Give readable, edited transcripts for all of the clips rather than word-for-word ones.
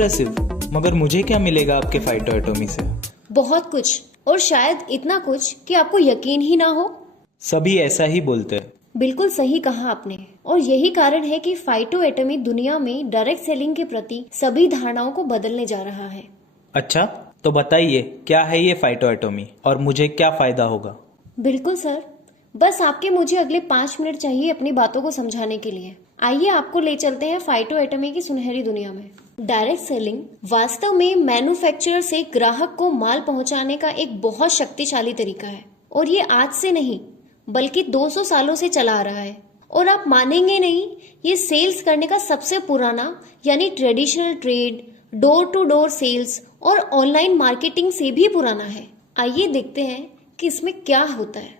Impressive. मगर मुझे क्या मिलेगा आपके फाइटो एटॉमी से? बहुत कुछ, और शायद इतना कुछ कि आपको यकीन ही ना हो। सभी ऐसा ही बोलते हैं। बिल्कुल सही कहा आपने, और यही कारण है कि फाइटो एटॉमी दुनिया में डायरेक्ट सेलिंग के प्रति सभी धारणाओं को बदलने जा रहा है। अच्छा, तो बताइए क्या है ये फाइटो एटॉमी और मुझे क्या फायदा होगा? बिल्कुल सर, बस आपके मुझे अगले 5 मिनट चाहिए अपनी बातों को समझाने के लिए। आइए आपको ले चलते हैं फाइटो एटॉमी की सुनहरी दुनिया में। डायरेक्ट सेलिंग वास्तव में मैन्युफैक्चरर से ग्राहक को माल पहुंचाने का एक बहुत शक्तिशाली तरीका है, और ये आज से नहीं बल्कि 200 सालों से चला आ रहा है। और आप मानेंगे नहीं, ये सेल्स करने का सबसे पुराना यानी traditional trade, door to door sales और ऑनलाइन मार्केटिंग से भी पुराना है। आइए देखते हैं कि इसमें क्या होता है।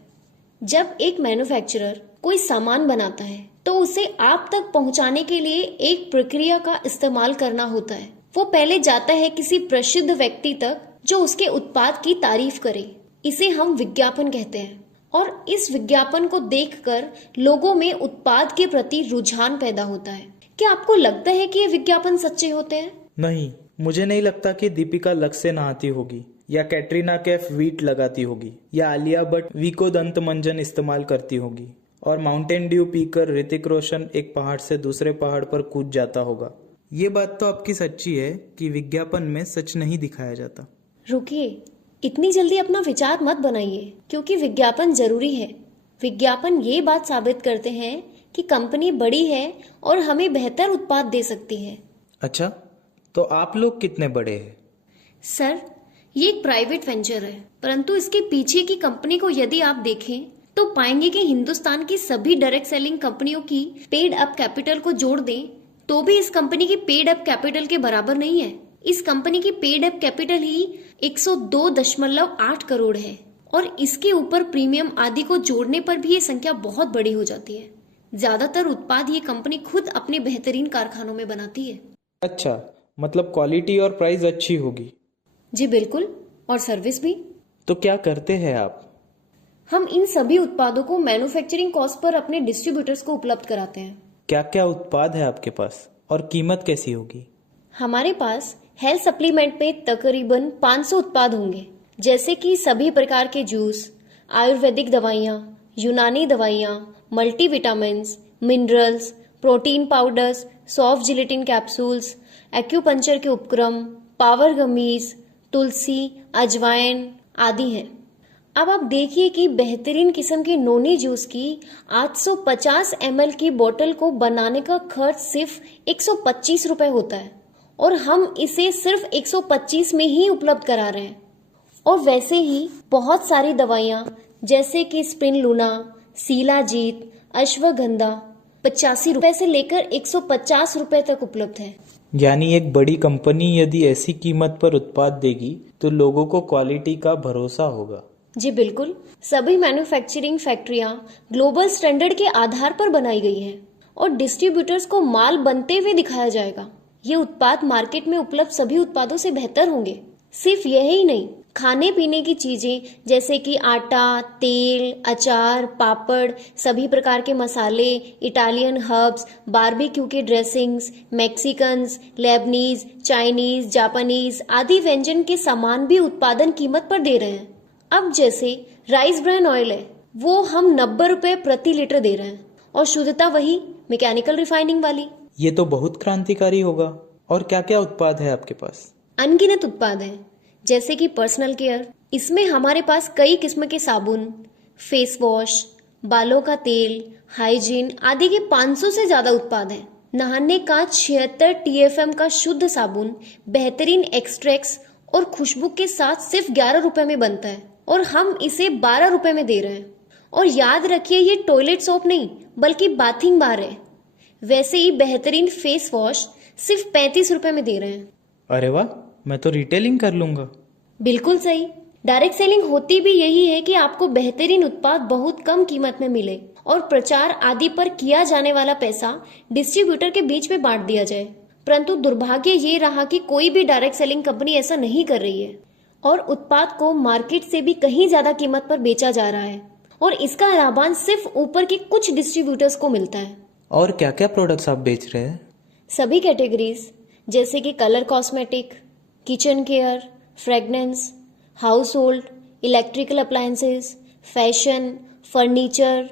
जब एक मैन्युफैक्चरर कोई सामान बनाता है तो उसे आप तक पहुंचाने के लिए एक प्रक्रिया का इस्तेमाल करना होता है। वो पहले जाता है किसी प्रसिद्ध व्यक्ति तक जो उसके उत्पाद की तारीफ करे। इसे हम विज्ञापन कहते हैं, और इस विज्ञापन को देखकर लोगों में उत्पाद के प्रति रुझान पैदा होता है। क्या आपको लगता है कि ये विज्ञापन सच्चे होते हैं? नहीं, मुझे नहीं लगता कि दीपिका लक्ष्य नहाती होगी, या कैटरीना कैफ वीट लगाती होगी, या आलिया भट्ट वीको दंत मंजन इस्तेमाल करती होगी, और माउंटेन ड्यू पीकर ऋतिक रोशन एक पहाड़ से दूसरे पहाड़ पर कूद जाता होगा। ये बात तो आपकी सच्ची है कि विज्ञापन में सच नहीं दिखाया जाता। रुकिए, इतनी जल्दी अपना विचार मत बनाइए, क्योंकि विज्ञापन जरूरी है। विज्ञापन ये बात साबित करते हैं कि कंपनी बड़ी है और हमें बेहतर उत्पाद दे सकती है। अच्छा, तो आप लोग कितने बड़े हैं? सर, ये एक प्राइवेट वेंचर है, परंतु इसके पीछे की कंपनी को यदि आप देखें तो पाएंगे कि हिंदुस्तान की सभी डायरेक्ट सेलिंग कंपनियों की पेड अप कैपिटल को जोड़ दें तो भी इस कंपनी की पेड अप कैपिटल के बराबर नहीं है। इस कंपनी की पेड अप कैपिटल ही 102.8 करोड़ है, और इसके ऊपर प्रीमियम आदि को जोड़ने पर भी ये संख्या बहुत बड़ी हो जाती है। ज्यादातर उत्पाद ये कंपनी खुद अपने बेहतरीन कारखानों में बनाती है। अच्छा, मतलब क्वालिटी और प्राइस अच्छी होगी। जी बिल्कुल, और सर्विस भी। तो क्या करते हैं आप? हम इन सभी उत्पादों को मैन्युफैक्चरिंग कॉस्ट पर अपने डिस्ट्रीब्यूटर्स को उपलब्ध कराते हैं। क्या क्या उत्पाद है आपके पास और कीमत कैसी होगी? हमारे पास हेल्थ सप्लीमेंट में तकरीबन 500 उत्पाद होंगे, जैसे कि सभी प्रकार के जूस, आयुर्वेदिक दवाइयाँ, यूनानी दवाइयाँ, multivitamins, minerals, protein powders, soft gelatin capsules, acupuncture के उपक्रम, पावर गमीज, तुलसी, अजवाइन आदि हैं। अब आप देखिए कि बेहतरीन किस्म के नोनी जूस की 850 ml की बोतल को बनाने का खर्च सिर्फ 125 रुपए होता है, और हम इसे सिर्फ 125 में ही उपलब्ध करा रहे हैं। और वैसे ही बहुत सारी दवाइयाँ जैसे कि स्प्रिनलूना, सीलाजीत, अश्वगंधा 85 रुपए से लेकर 150 रुपए तक उपलब्ध है। यानी एक बड़ी कंपनी यदि ऐसी कीमत पर उत्पाद देगी तो लोगों को क्वालिटी का भरोसा होगा। जी बिल्कुल, सभी मैन्युफैक्चरिंग फैक्ट्रियां ग्लोबल स्टैंडर्ड के आधार पर बनाई गई हैं, और डिस्ट्रीब्यूटर्स को माल बनते हुए दिखाया जाएगा। ये उत्पाद मार्केट में उपलब्ध सभी उत्पादों से बेहतर होंगे। सिर्फ यही नहीं, खाने पीने की चीजें जैसे कि आटा, तेल, अचार, पापड़, सभी प्रकार के मसाले, इटालियन हर्ब्स, बारबेक्यू के dressings, Mexicans, Lebanese, Chinese, Japanese आदि व्यंजन के सामान भी उत्पादन कीमत पर दे रहे हैं। अब जैसे राइस ब्रान ऑयल है, वो हम 90 रुपए प्रति लीटर दे रहे हैं, और शुद्धता वही मैकेनिकल रिफाइनिंग वाली। ये तो बहुत क्रांतिकारी होगा। और क्या क्या उत्पाद है आपके पास? अनगिनत उत्पाद हैं, जैसे कि पर्सनल केयर। इसमें हमारे पास कई किस्म के साबुन, फेस वॉश, बालों का तेल, हाइजीन आदि के 500 से ज्यादा उत्पाद हैं। नहाने का 76 TFM का शुद्ध साबुन बेहतरीन एक्सट्रैक्ट्स और खुशबू के साथ सिर्फ 11 रुपए में बनता है, और हम इसे 12 रुपए में दे रहे हैं। और याद रखिए, ये टॉयलेट सोप नहीं बल्कि बाथिंग बार है। वैसे ही बेहतरीन फेस वॉश सिर्फ 35 रुपए में दे रहे हैं। अरे वाह, मैं तो रिटेलिंग कर लूंगा। बिल्कुल सही। डायरेक्ट सेलिंग होती भी यही है कि आपको बेहतरीन उत्पाद बहुत कम कीमत में मिले, और प्रचार आदि पर किया जाने वाला पैसा डिस्ट्रीब्यूटर के बीच में बांट दिया जाए। परंतु दुर्भाग्य ये रहा कि कोई भी डायरेक्ट सेलिंग कंपनी ऐसा नहीं कर रही है, और उत्पाद को मार्केट से भी कहीं ज्यादा कीमत पर बेचा जा रहा है, और इसका लाभांश सिर्फ ऊपर के कुछ डिस्ट्रीब्यूटर्स को मिलता है। और क्या क्या प्रोडक्ट्स आप बेच रहे हैं? सभी कैटेगरीज जैसे कि colour cosmetic, kitchen care, fragrance, household, electrical appliances, fashion, furniture,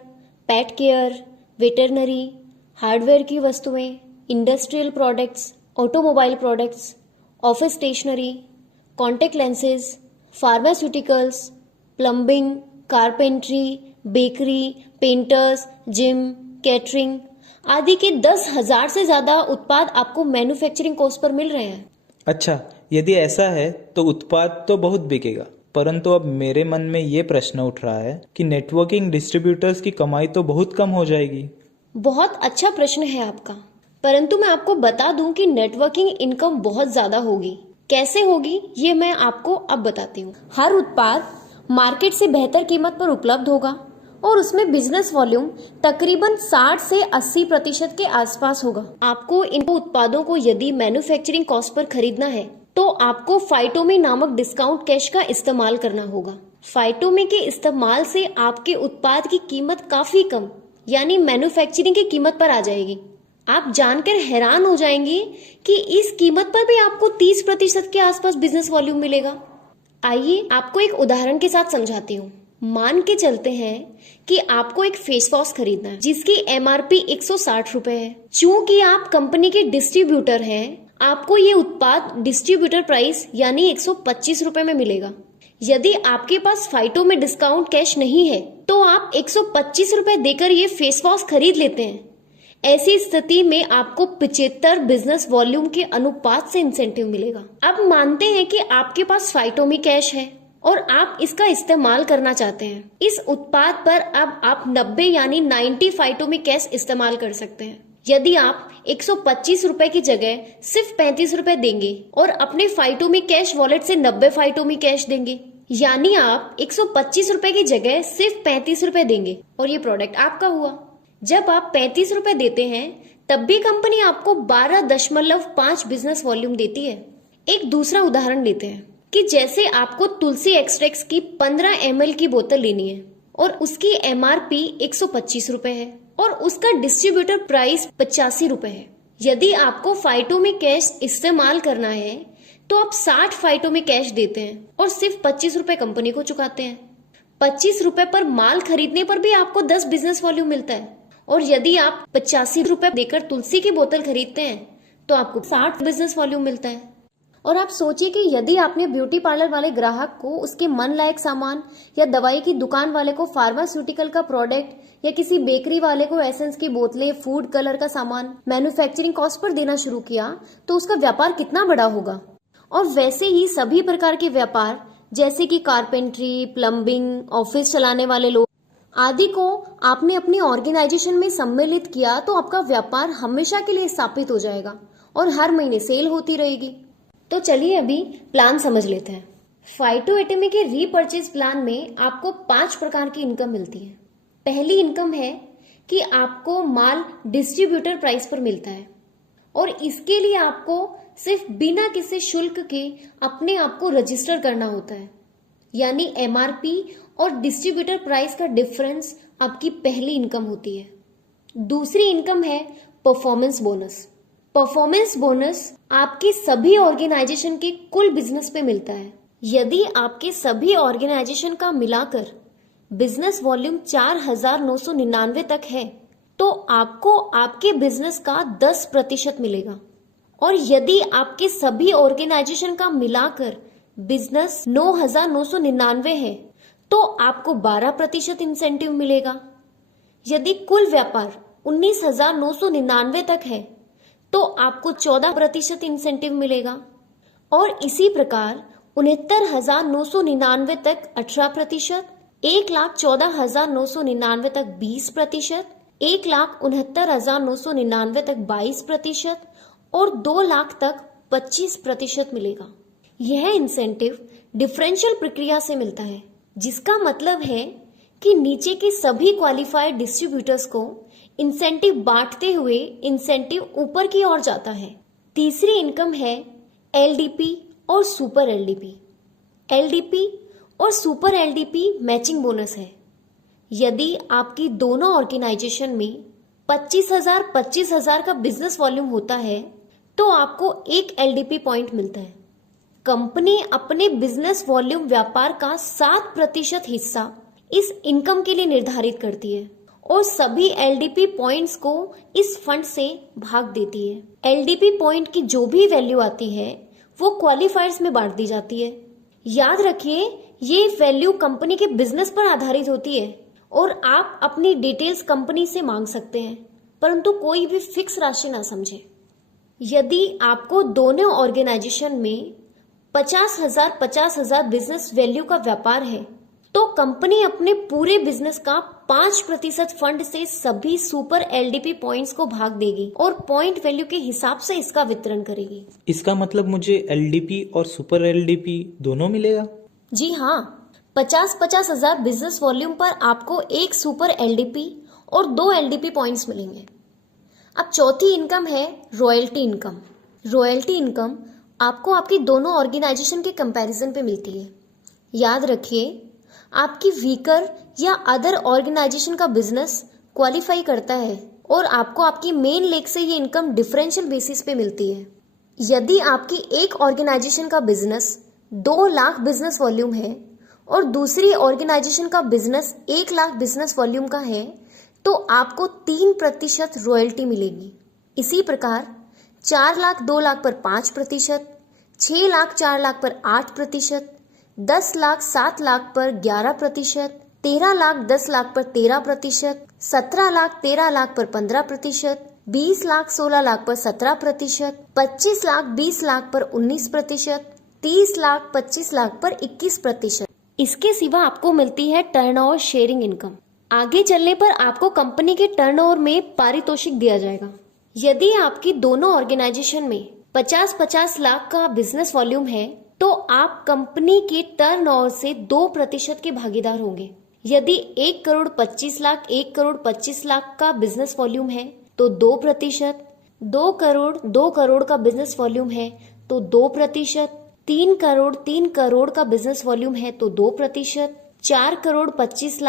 pet care, veterinary, hardware की वस्तुएं, industrial products, automobile products, office stationery, contact lenses, pharmaceuticals, plumbing, carpentry, bakery, painters, gym, catering आदि के 10,000 से ज्यादा उत्पाद आपको मैन्युफैक्चरिंग कॉस्ट पर मिल रहे हैं। अच्छा, यदि ऐसा है तो उत्पाद तो बहुत बिकेगा, परंतु अब मेरे मन में ये प्रश्न उठ रहा है कि नेटवर्किंग डिस्ट्रीब्यूटर्स की कमाई तो बहुत कम हो जाएगी। बहुत अच्छा प्रश्न है आपका, परंतु मैं आपको बता दूं कि नेटवर्किंग इनकम बहुत ज्यादा होगी। कैसे होगी ये मैं आपको अब बताती हूँ। हर उत्पाद मार्केट से बेहतर कीमत पर उपलब्ध होगा और उसमें बिजनेस वॉल्यूम तकरीबन 60 से 80% के आसपास होगा। आपको इन उत्पादों को यदि मैन्युफैक्चरिंग कॉस्ट पर खरीदना है तो आपको फाइटोमी नामक डिस्काउंट कैश का इस्तेमाल करना होगा। फाइटोमी के इस्तेमाल से आपके उत्पाद की कीमत काफी कम यानी मैन्युफैक्चरिंग की कीमत पर आ जाएगी। आप जानकर हैरान हो जाएंगे कि इस कीमत पर भी आपको 30% के आसपास बिजनेस वॉल्यूम मिलेगा। आइए आपको एक उदाहरण के साथ समझाती हूँ। मान के चलते हैं कि आपको एक फेस वॉश खरीदना है जिसकी MRP 160 रुपए है। चूंकि आप कंपनी के डिस्ट्रीब्यूटर हैं, आपको ये उत्पाद डिस्ट्रीब्यूटर प्राइस यानी 125 रुपए में मिलेगा। यदि आपके पास फाइटो में डिस्काउंट कैश नहीं है तो आप 125 रुपए देकर ये फेस वॉश खरीद लेते हैं। ऐसी स्थिति में आपको 75 बिजनेस वॉल्यूम के अनुपात से इंसेंटिव मिलेगा। अब मानते हैं कि आपके पास फाइटोमी कैश है और आप इसका इस्तेमाल करना चाहते हैं। इस उत्पाद पर अब आप 90 यानी 90 फाइटोमी कैश इस्तेमाल कर सकते हैं। यदि आप 125 रुपए की जगह सिर्फ 35 रुपए देंगे और अपने फाइटोमी कैश वॉलेट से 90 फाइटोमी कैश देंगे, यानी आप 125 रुपए की जगह सिर्फ 35 रुपए देंगे और ये प्रोडक्ट आपका हुआ। जब आप 35 रुपए देते हैं तब भी कंपनी आपको 12.5 बिजनेस वॉल्यूम देती है। एक दूसरा उदाहरण लेते हैं कि जैसे आपको तुलसी एक्सट्रैक्ट की 15 ml की बोतल लेनी है और उसकी MRP 125 रुपए है और उसका डिस्ट्रीब्यूटर प्राइस 85 रुपए है। यदि आपको फाइटोमी कैश इस्तेमाल करना है तो आप 60 फाइटोमी कैश देते हैं और सिर्फ 25 रुपए कंपनी को चुकाते हैं। 25 रुपए पर माल खरीदने पर भी आपको 10 बिजनेस वॉल्यूम मिलता है और यदि आप 85 रुपए देकर तुलसी की बोतल खरीदते हैं तो आपको 60 बिजनेस वॉल्यूम मिलता है। और आप सोचिए कि यदि आपने ब्यूटी पार्लर वाले ग्राहक को उसके मन लायक सामान या दवाई की दुकान वाले को फार्मास्यूटिकल का प्रोडक्ट या किसी बेकरी वाले को एसेंस की बोतलें, फूड कलर का सामान मैन्युफैक्चरिंग कॉस्ट पर देना शुरू किया तो उसका व्यापार कितना बड़ा होगा। और वैसे ही सभी प्रकार के व्यापार जैसे कि कारपेंट्री, प्लम्बिंग, ऑफिस चलाने वाले लोग आदि को आपने अपनी ऑर्गेनाइजेशन में सम्मिलित किया तो आपका व्यापार हमेशा के लिए स्थापित हो जाएगा और हर महीने सेल होती रहेगी। तो चलिए अभी प्लान समझ लेते हैं। फाइटो एटमी के रीपर्चेज प्लान में आपको 5 प्रकार की इनकम मिलती है। पहली इनकम है कि आपको माल डिस्ट्रीब्यूटर प्राइस पर मिलता है और इसके लिए आपको सिर्फ बिना किसी शुल्क के अपने आप को रजिस्टर करना होता है, यानी MRP और डिस्ट्रीब्यूटर प्राइस का डिफरेंस आपकी पहली इनकम होती है। दूसरी इनकम है परफॉर्मेंस बोनस। परफॉर्मेंस बोनस आपकी सभी ऑर्गेनाइजेशन के कुल बिजनेस पे मिलता है। यदि आपके सभी ऑर्गेनाइजेशन का मिलाकर बिजनेस वॉल्यूम 4,999 तक है तो आपको आपके बिजनेस का 10% मिलेगा और यदि आपके सभी ऑर्गेनाइजेशन का मिलाकर बिजनेस 9,999 है तो आपको 12% इंसेंटिव मिलेगा। यदि कुल व्यापार 19,999 तक है तो आपको 14% इंसेंटिव मिलेगा और इसी प्रकार 69,999 तक 18%, 1,14,999 तक 20%, 1,69,999 तक 22% और 2 लाख तक 25% मिलेगा। यह इंसेंटिव डिफरेंशियल प्रक्रिया से मिलता है, जिसका मतलब है कि नीचे के सभी क्वालिफाइड डिस्ट्रीब्यूटर्स को इंसेंटिव बांटते हुए इंसेंटिव ऊपर की ओर जाता है। तीसरी इनकम है LDP और सुपर LDP। LDP और सुपर LDP मैचिंग बोनस है। यदि आपकी दोनों ऑर्गेनाइजेशन में 25,000 का बिजनेस वॉल्यूम होता है तो आपको 1 LDP पॉइंट मिलता है। कंपनी अपने बिजनेस वॉल्यूम व्यापार का 7% हिस्सा इस इनकम के लिए निर्धारित करती है और सभी LDP पॉइंट्स को इस फंड से भाग देती है। LDP पॉइंट की जो भी वैल्यू आती है वो क्वालिफायर्स में बांट दी जाती है। याद रखिए, ये वैल्यू कंपनी के बिजनेस पर आधारित होती है और आप अपनी डिटेल्स कंपनी से मांग सकते हैं, परंतु कोई भी फिक्स राशि ना समझे। यदि आपको दोनों ऑर्गेनाइजेशन में 50,000 बिजनेस वैल्यू का व्यापार है तो कंपनी अपने पूरे बिजनेस का 5% फंड से सभी सुपर LDP पॉइंट्स को भाग देगी और पॉइंट वैल्यू के हिसाब से इसका वितरण करेगी। इसका मतलब मुझे LDP और सुपर LDP दोनों मिलेगा? जी हाँ, 50,000 बिजनेस वॉल्यूम पर आपको 1 सुपर LDP और 2 LDP पॉइंट्स मिलेंगे। अब चौथी इनकम है रॉयल्टी इनकम। रॉयल्टी इनकम आपको आपकी दोनों ऑर्गेनाइजेशन के कंपैरिजन पे मिलती है। याद रखिए, आपकी वीकर या अदर ऑर्गेनाइजेशन का बिजनेस क्वालिफाई करता है और आपको आपकी मेन लेग से ये इनकम डिफरेंशियल बेसिस पे मिलती है। यदि आपकी एक ऑर्गेनाइजेशन का बिजनेस 2 लाख बिजनेस वॉल्यूम है और दूसरी ऑर्गेनाइजेशन का बिजनेस 1 लाख बिजनेस वॉल्यूम का है तो आपको 3% रॉयल्टी मिलेगी। इसी प्रकार 4 लाख 2 लाख पर 5%, 6 लाख 4 लाख पर 8%, 10 लाख 7 लाख पर 11%, 13 लाख 10 लाख पर 13%, 17 लाख 13 लाख पर 15%, 20 लाख 16 लाख पर 17%, 25 लाख 20 लाख पर 19%, 30 लाख 25 लाख पर 21%। इसके सिवा आपको मिलती है टर्नओवर शेयरिंग इनकम। आगे चलने पर आपको कंपनी के टर्नओवर में पारितोषिक दिया जाएगा। यदि आपकी दोनों ऑर्गेनाइजेशन में 50-50 लाख का बिजनेस वॉल्यूम है तो आप कंपनी के टर्नओवर से 2% के भागीदार होंगे। यदि 1 करोड़ 25 लाख 1 करोड़ 25 लाख का बिजनेस वॉल्यूम है तो 2%, 2 करोड़ का बिजनेस वॉल्यूम है तो 2%, 3 करोड़ का बिजनेस वॉल्यूम है तो 2%, 4 करोड़ 25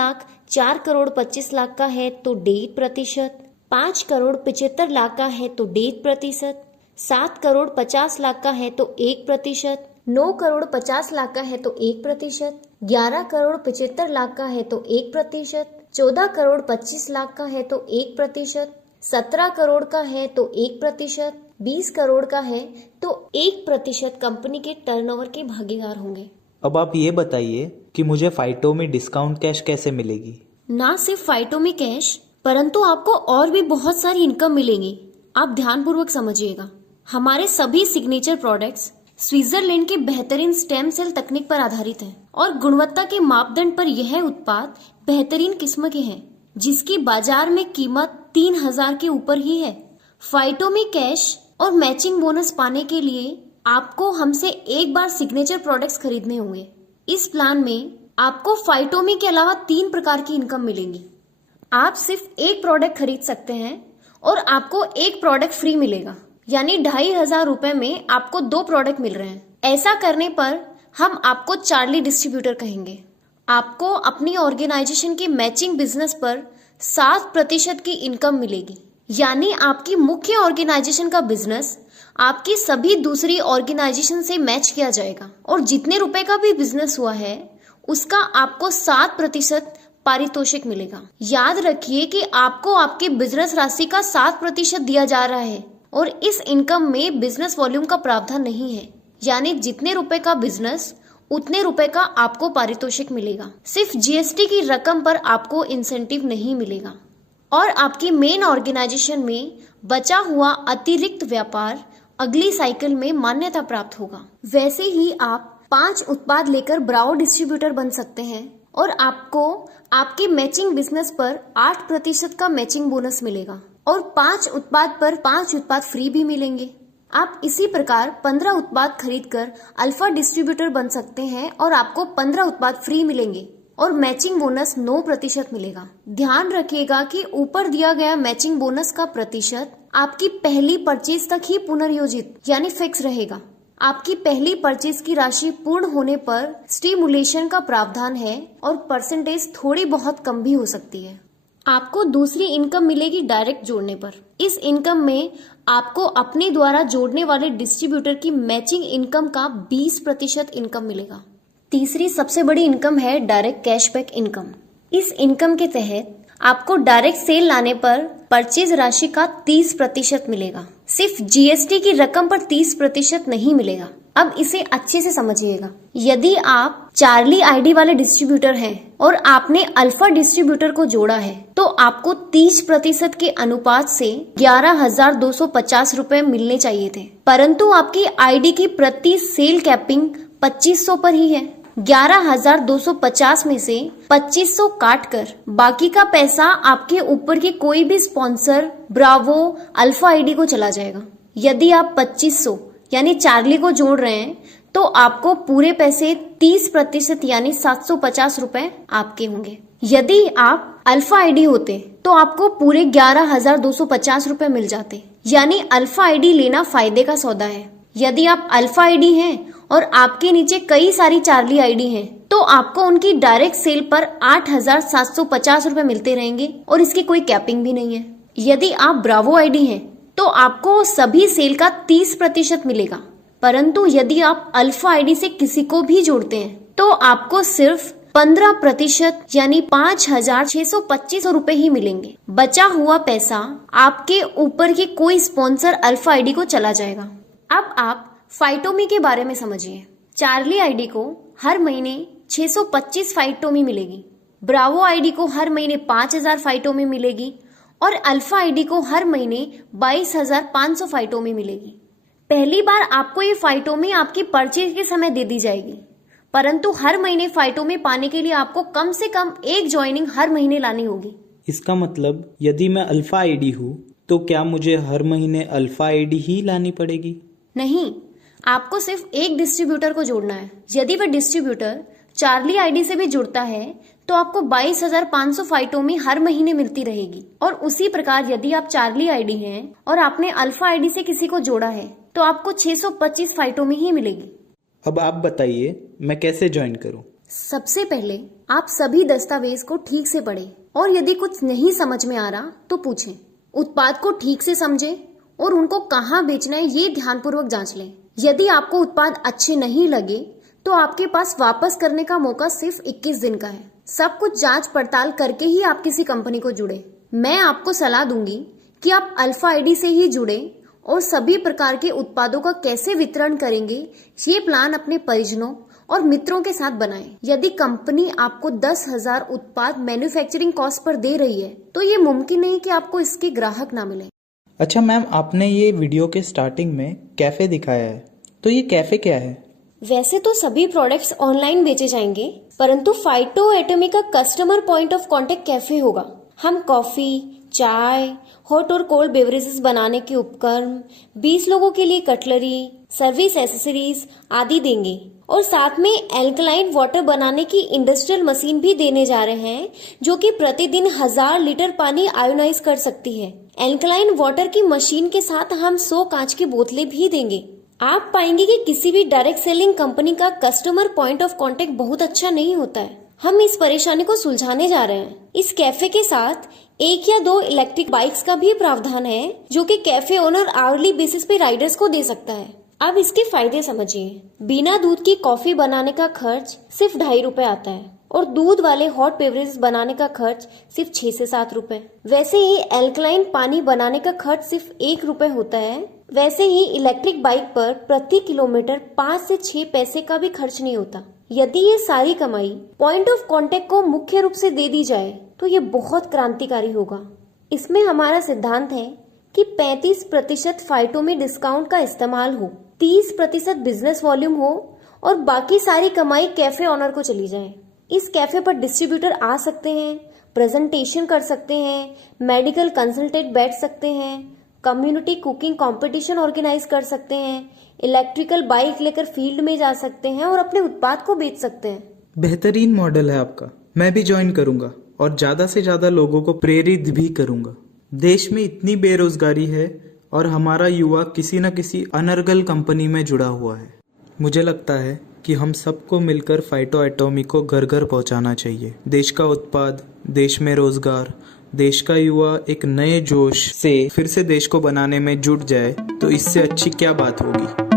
लाख का है तो 1.5%, 5 करोड़ 75 लाख का है तो 1.5%, 7 करोड़ 50 लाख का है तो 1%, 9 करोड़ 50 लाख का है तो 1%, 11 करोड़ 75 लाख का है तो 1%, 14 करोड़ 25 लाख का है तो 1%, 17 करोड़ का है तो 1%, 20 करोड़ का है तो 1% कंपनी के टर्नओवर के भागीदार होंगे। अब आप ये बताइए कि मुझे फाइटो में डिस्काउंट कैश कैसे मिलेगी? ना सिर्फ फाइटो में कैश, परंतु आपको और भी बहुत सारी इनकम मिलेंगी। आप ध्यानपूर्वक समझिएगा। हमारे सभी सिग्नेचर प्रोडक्ट्स स्विट्जरलैंड के बेहतरीन स्टेम सेल तकनीक पर आधारित है और गुणवत्ता के मापदंड पर यह उत्पाद बेहतरीन किस्म के हैं, जिसकी बाजार में कीमत 3,000 के ऊपर ही है। फाइटो में कैश और मैचिंग बोनस पाने के लिए आपको हमसे एक बार सिग्नेचर प्रोडक्ट्स खरीदने होंगे। इस प्लान में आपको फाइटोमी के अलावा 3 प्रकार की इनकम मिलेंगी। आप सिर्फ एक प्रोडक्ट खरीद सकते हैं और आपको एक प्रोडक्ट फ्री मिलेगा, यानी 2,500 रुपए में आपको 2 प्रोडक्ट मिल रहे हैं। ऐसा करने पर हम आपको चार्ली डिस्ट्रीब्यूटर कहेंगे। आपको अपनी ऑर्गेनाइजेशन के मैचिंग बिजनेस पर 7% की इनकम मिलेगी, यानी आपकी मुख्य ऑर्गेनाइजेशन का बिजनेस आपकी सभी दूसरी ऑर्गेनाइजेशन से मैच किया जाएगा और जितने रुपए का भी बिजनेस हुआ है उसका आपको 7% पारितोषिक मिलेगा। याद रखिए कि आपको आपके बिजनेस राशि का 7% दिया जा रहा है और इस इनकम में बिजनेस वॉल्यूम का प्रावधान नहीं है, यानी जितने रुपए का बिजनेस उतने रुपए का आपको पारितोषिक मिलेगा। सिर्फ GST की रकम पर आपको इंसेंटिव नहीं मिलेगा और आपकी मेन ऑर्गेनाइजेशन में बचा हुआ अतिरिक्त व्यापार अगली साइकिल में मान्यता प्राप्त होगा। वैसे ही आप 5 उत्पाद लेकर ब्राउन डिस्ट्रीब्यूटर बन सकते हैं और आपको आपके मैचिंग बिजनेस पर 8% का मैचिंग बोनस मिलेगा और 5 उत्पाद पर 5 उत्पाद फ्री भी मिलेंगे। आप इसी प्रकार 15 उत्पाद खरीदकर अल्फा डिस्ट्रीब्यूटर बन सकते हैं और आपको 15 उत्पाद फ्री मिलेंगे और मैचिंग बोनस 9% मिलेगा। ध्यान रखिएगा कि ऊपर दिया गया मैचिंग बोनस का प्रतिशत आपकी पहली परचेज तक ही पुनर्योजित यानी फिक्स रहेगा। आपकी पहली परचेज की राशि पूर्ण होने पर स्टिमुलेशन का प्रावधान है और परसेंटेज थोड़ी बहुत कम भी हो सकती है। आपको दूसरी इनकम मिलेगी डायरेक्ट जोड़ने पर। इस इनकम में आपको अपने द्वारा जोड़ने वाले डिस्ट्रीब्यूटर की मैचिंग इनकम का 20% इनकम मिलेगा। तीसरी सबसे बड़ी इनकम है डायरेक्ट कैशबैक इनकम। इस इनकम के तहत आपको डायरेक्ट सेल लाने पर परचेज राशि का 30% मिलेगा। सिर्फ जीएसटी की रकम पर 30% नहीं मिलेगा। अब इसे अच्छे से समझिएगा। यदि आप चार्ली आईडी वाले डिस्ट्रीब्यूटर हैं और आपने अल्फा डिस्ट्रीब्यूटर को जोड़ा है तो आपको 30% के अनुपात से 11,250 रुपए मिलने चाहिए थे, परंतु आपकी आईडी की प्रति सेल कैपिंग 2500 पर ही है। 11,250 में से 2500 काट कर बाकी का पैसा आपके ऊपर के कोई भी स्पॉन्सर, ब्रावो, अल्फा आईडी को चला जाएगा। यदि आप 2500 यानी चार्ली को जोड़ रहे हैं तो आपको पूरे पैसे 30% यानी 750 रुपए आपके होंगे। यदि आप अल्फा आईडी होते तो आपको पूरे 11,250 रुपए मिल जाते, यानी अल्फा आईडी लेना फायदे का सौदा है। यदि आप अल्फा आईडी हैं और आपके नीचे कई सारी चार्ली आईडी हैं तो आपको उनकी डायरेक्ट सेल पर 8,750 रुपए मिलते रहेंगे और इसकी कोई कैपिंग भी नहीं है। यदि आप ब्रावो आईडी हैं तो आपको सभी सेल का 30% मिलेगा, परंतु यदि आप अल्फा आईडी से किसी को भी जोड़ते हैं तो आपको सिर्फ 15% यानी 5,625 रुपए ही मिलेंगे। बचा हुआ पैसा आपके ऊपर के कोई स्पॉन्सर अल्फा आईडी को चला जाएगा। अब आप फाइटोमी के बारे में समझिए। चार्ली आईडी को हर महीने 625 फाइटोमी मिलेगी, ब्रावो आईडी को हर महीने 5,000 फाइटोमी मिलेगी और अल्फा आईडी को हर महीने 22,500 फाइटोमी मिलेगी। पहली बार आपको ये फाइटोमी आपकी परचेज के समय दे दी जाएगी, परंतु हर महीने फाइटोमी पाने के लिए आपको कम से कम एक ज्वाइनिंग हर महीने लानी होगी। इसका मतलब यदि मैं अल्फा आईडी हूँ तो क्या मुझे हर महीने अल्फा आईडी ही लानी पड़ेगी? नहीं, आपको सिर्फ एक डिस्ट्रीब्यूटर को जोड़ना है। यदि वह डिस्ट्रीब्यूटर चार्ली आईडी से भी जुड़ता है तो आपको 22,500 फाइटोमी हर महीने मिलती रहेगी। और उसी प्रकार यदि आप चार्ली आईडी हैं और आपने अल्फा आईडी से किसी को जोड़ा है तो आपको 625 फाइटोमी ही मिलेगी। अब आप बताइए मैं कैसे ज्वाइन करूं? सबसे पहले आप सभी दस्तावेज को ठीक से पढ़ें और यदि कुछ नहीं समझ में आ रहा तो पूछें। उत्पाद को ठीक से समझें और उनको कहाँ बेचना है ये ध्यानपूर्वक जांच लें। यदि आपको उत्पाद अच्छे नहीं लगे तो आपके पास वापस करने का मौका सिर्फ 21 दिन का है। सब कुछ जांच पड़ताल करके ही आप किसी कंपनी को जुड़े। मैं आपको सलाह दूंगी कि आप अल्फा आईडी से ही जुड़े और सभी प्रकार के उत्पादों का कैसे वितरण करेंगे ये प्लान अपने परिजनों और मित्रों के साथ बनाएं। यदि कंपनी आपको 10,000 उत्पाद मैन्युफैक्चरिंग कॉस्ट पर दे रही है तो ये मुमकिन नहीं कि आपको इसके ग्राहक ना मिले। अच्छा मैम, आपने ये वीडियो के स्टार्टिंग में कैफे दिखाया है, तो ये कैफे क्या है? वैसे तो सभी प्रोडक्ट्स ऑनलाइन बेचे जाएंगे, परंतु फाइटो एटमी का customer point of contact cafe होगा। हम कॉफी, चाय, हॉट और कोल्ड बेवरेजेस बनाने के उपकरण, 20 लोगों के लिए कटलरी, सर्विस एसेसरीज आदि देंगे और साथ में एल्कलाइन वाटर बनाने की इंडस्ट्रियल मशीन भी देने जा रहे हैं जो कि प्रतिदिन 1000 लीटर पानी आयोनाइज कर सकती है। एल्कलाइन वाटर की मशीन के साथ हम 100 कांच की बोतलें भी देंगे। आप पाएंगे कि किसी भी डायरेक्ट सेलिंग कंपनी का कस्टमर पॉइंट ऑफ कांटेक्ट बहुत अच्छा नहीं होता है। हम इस परेशानी को सुलझाने जा रहे हैं। इस कैफे के साथ 1 या 2 इलेक्ट्रिक बाइक्स का भी प्रावधान है जो कि कैफे ओनर आवरली बेसिस पे राइडर्स को दे सकता है। अब इसके फायदे समझिए। बिना दूध की कॉफी बनाने का खर्च सिर्फ 2.5 रुपए आता है और दूध वाले हॉट बेवरेजेस बनाने का खर्च सिर्फ 6 से 7 रुपए। वैसे ही एल्कलाइन पानी बनाने का खर्च सिर्फ 1 रुपए होता है। वैसे ही इलेक्ट्रिक बाइक पर प्रति किलोमीटर 5 से 6 पैसे का भी खर्च नहीं होता। यदि ये सारी कमाई पॉइंट ऑफ कांटेक्ट को मुख्य रूप से दे दी जाए तो ये बहुत क्रांतिकारी होगा। इसमें हमारा सिद्धांत है कि 35% फाइटो में डिस्काउंट का इस्तेमाल हो, 30% बिजनेस वॉल्यूम हो और बाकी सारी कमाई कैफे ऑनर को चली जाए। इस कैफे पर डिस्ट्रीब्यूटर आ सकते हैं, प्रेजेंटेशन कर सकते हैं, मेडिकल कंसल्टेंट बैठ सकते हैं, कम्युनिटी कुकिंग कंपटीशन ऑर्गेनाइज कर सकते हैं, इलेक्ट्रिकल बाइक लेकर फील्ड में जा सकते हैं और अपने उत्पाद को बेच सकते हैं। बेहतरीन मॉडल है आपका। मैं भी ज्वाइन करूंगा और ज्यादा से ज्यादा लोगों को प्रेरित भी करूंगा। देश में इतनी बेरोजगारी है और हमारा युवा किसी न किसी अनर्गल कंपनी में जुड़ा हुआ है। मुझे लगता है कि हम सबको मिलकर फाइटो एटॉमी को घर घर पहुंचाना चाहिए। देश का उत्पाद, देश में रोजगार, देश का युवा एक नए जोश से फिर से देश को बनाने में जुट जाए तो इससे अच्छी क्या बात होगी।